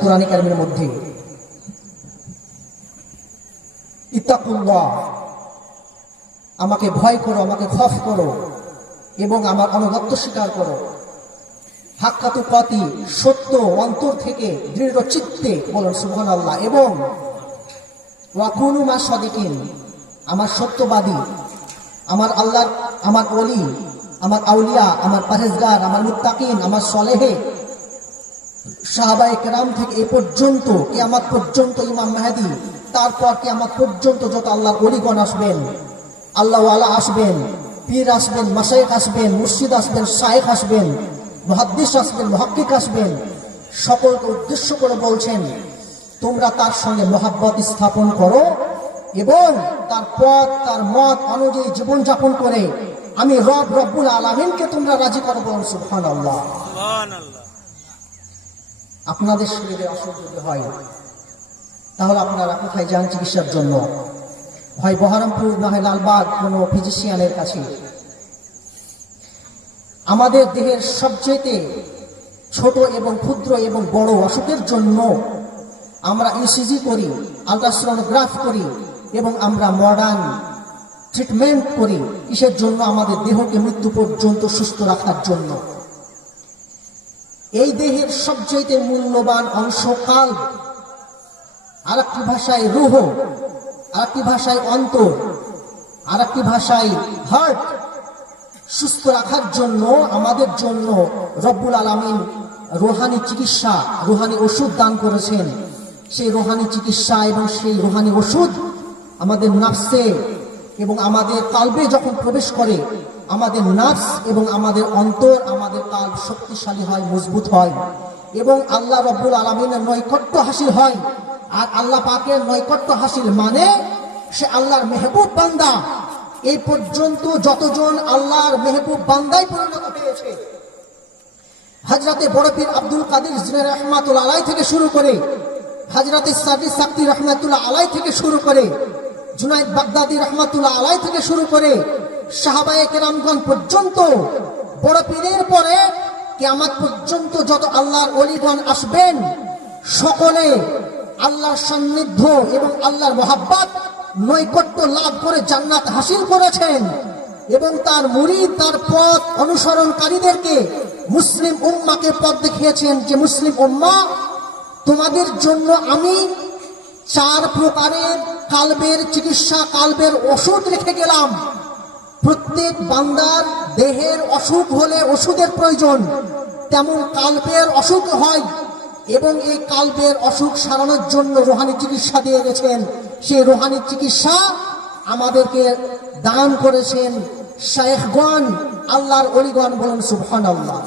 কোরআন কারীমের মধ্যে ইত্তাকুল্লাহ, আমাকে ভয় করো, আমাকে খফ করো এবং আমার আনুগত্য স্বীকার করো। হাক্কা তুকাতি, সত্য অন্তর থেকে দৃঢ় চিত্তে বলেন সুবহানাল্লাহ। এবং ওয়াকুনু মা সাদিকিন, আমার সত্যবাদী, আমার আল্লাহর, আমার ওলি, আমার আউলিয়া, আমার পরহেজগার, আমার মুত্তাকিন, আমার সলেহে সাহাবায়ে কেরাম থেকে এ পর্যন্ত কিয়ামত পর্যন্ত ইমাম মেহেদী, তারপর কিয়ামত পর্যন্ত যত আল্লাহর ওলিগণ আসবেন, আল্লাহ ওয়ালা আসবেন, পীর আসবেন, মাশায়েখ আসবেন, মুর্শিদ আসবেন, শায়েখ আসবেন, মুহাদ্দিস আসবেন, মুহাক্কিক আসবেন, সকলকে উদ্দেশ্য করে বলছেন তোমরা তার সঙ্গে মহব্বত স্থাপন করো এবং তার পথ তার মত অনুযায়ী জীবনযাপন করে আমি রব্বুল আলামিনকে তোমরা রাজি করো। বলুন সুবহানাল্লাহ। আপনাদের শরীরে অসুখ যদি হয় তাহলে আপনারা কোথায় যান চিকিৎসার জন্য? হয় বহরমপুর, না হয় লালবাগ কোনো ফিজিশিয়ানের কাছে। আমাদের দেহের সবচেয়ে ছোট এবং ক্ষুদ্র এবং বড় অসুখের জন্য আমরা ইসিজি করি, আলট্রাসোনোগ্রাফ করি এবং আমরা মডার্ন ট্রিটমেন্ট করি। কিসের জন্য? আমাদের দেহকে মৃত্যু পর্যন্ত সুস্থ রাখার জন্য। এই দেহের সবচেয়ে মূল্যবান অংশ কাল্ব, আর একটি ভাষায় রূহ, আর একটি ভাষায় অন্তর, আর একটি ভাষায় হার্ট। সুস্থ রাখার জন্য আমাদের জন্য রব্বুল আলামিন রুহানি চিকিৎসা, রুহানি ওষুধ দান করেছেন। সেই রুহানি চিকিৎসা এবং সেই রুহানি ওষুধ আমাদের নাফসে এবং আমাদের কাল্বে যখন প্রবেশ করে, আমাদের নাফস এবং আমাদের অন্তর, আমাদের কাল্ব শক্তিশালী হয়, মজবুত হয় এবং আল্লাহ রব্বুল আলামিনের নৈকট্য হাসিল হয়। আর আল্লাহ পাকের নৈকট্য হাসিল মানে সে আল্লাহর মেহবুব বান্দা। এই পর্যন্ত যতজন আল্লাহর মেহবুব বান্দায় পরিণত হয়েছে, হযরতে বড় পীর আব্দুল কাদের জিলানী রাহমাতুল্লাহ আলাইহি থেকে শুরু করে, হযরতে সাদি সাকতি রাহমাতুল্লাহ আলাইহি থেকে শুরু করে, জুনায়েদ বাগদাদি রাহমাতুল্লাহ আলাইহি থেকে শুরু করে সাহাবায়ে কেরামগণ পর্যন্ত, বড় পীরের পরে কিয়ামত পর্যন্ত যত আল্লাহর ওলিগণ আসবেন, সকলে আল্লাহর সান্নিধ্য এবং আল্লাহর মহব্বত নৈকট্য লাভ করে জান্নাত হাসিল করেছেন এবং তার মুরিদ, তার পথ অনুসরণকারীদেরকে, মুসলিম উম্মাকে পথ দেখিয়েছেন যে মুসলিম উম্মাহ, তোমাদের জন্য আমি 4 প্রকারের কালবের চিকিৎসা, কালবের ওষুধ রেখে গেলাম। প্রত্যেক বান্দার দেহের অসুখ হলে ওষুধের প্রয়োজন, তেমন কালবের অসুখ হয় এবং এই কালবের অসুখ সারানোর জন্য রুহানি চিকিৎসা দিয়ে গেছেন। সেই রুহানি চিকিৎসা আমাদেরকে দান করেছেন শায়েখগণ, আল্লাহর ওলিগণ। বলুন সুবহানাল্লাহ।